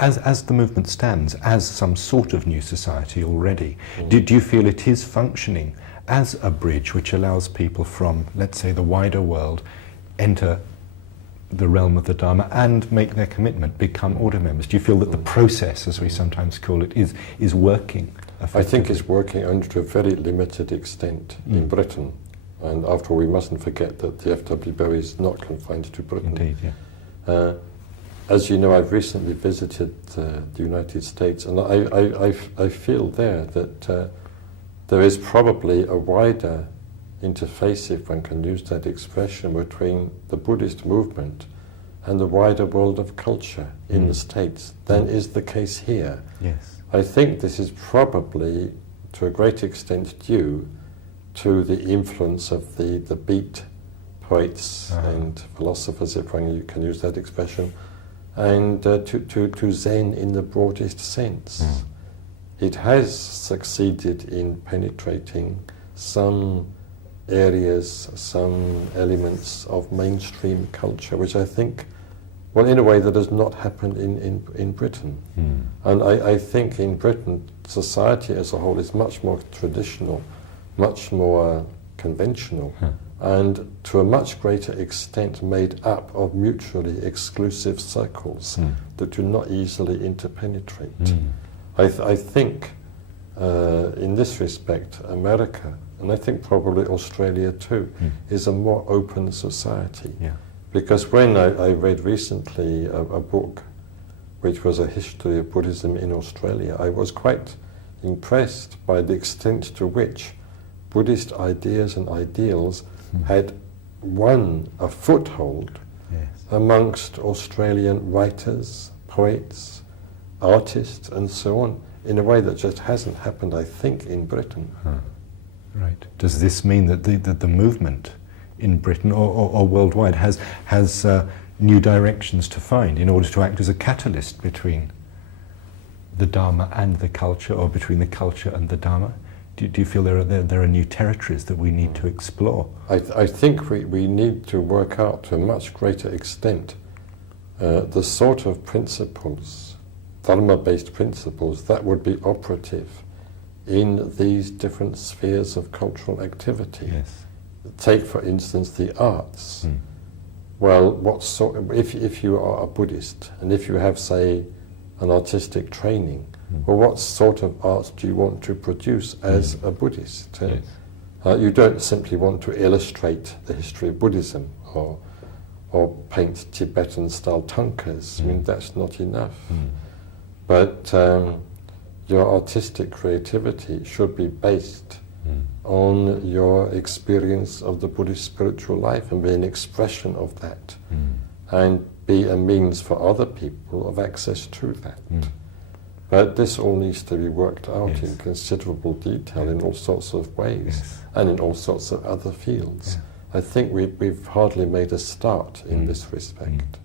As the movement stands, as some sort of new society already, do you feel it is functioning as a bridge which allows people from, let's say, the wider world, enter the realm of the Dharma and make their commitment, become order members? Do you feel that the process, as we sometimes call it, is working effectively? I think it's working only to a very limited extent in Britain. And after all, we mustn't forget that the FWBO is not confined to Britain. Indeed, yeah. As you know, I've recently visited the United States, and I feel there that there is probably a wider interface, if one can use that expression, between the Buddhist movement and the wider world of culture in the States than is the case here. Yes. I think this is probably, to a great extent, due to the influence of the beat poets and philosophers, if one can use that expression, and to Zen in the broadest sense. It has succeeded in penetrating some areas, some elements of mainstream culture, which I think, well, in a way that has not happened in Britain. And I think in Britain, society as a whole is much more traditional, much more conventional, and to a much greater extent made up of mutually exclusive circles that do not easily interpenetrate. I think in this respect, America, and I think probably Australia too, is a more open society. Yeah. Because when I read recently a book which was a history of Buddhism in Australia, I was quite impressed by the extent to which Buddhist ideas and ideals had won a foothold amongst Australian writers, poets, artists, and so on, in a way that just hasn't happened, I think, in Britain. Right. Does this mean that the movement in Britain or worldwide has new directions to find in order to act as a catalyst between the Dharma and the culture, or between the culture and the Dharma? Do you feel there are new territories that we need to explore? I think we need to work out to a much greater extent the sort of principles, Dharma-based principles, that would be operative in these different spheres of cultural activity. Yes. Take, for instance, the arts. Well, what sort? If you are a Buddhist, and if you have, say, an artistic training, well, what sort of arts do you want to produce as a Buddhist? Yes. You don't simply want to illustrate the history of Buddhism or paint Tibetan-style tankas. I mean, that's not enough. But your artistic creativity should be based on your experience of the Buddhist spiritual life and be an expression of that, and be a means for other people of access to that. But this all needs to be worked out in considerable detail in all sorts of ways and in all sorts of other fields. I think we've hardly made a start in this respect.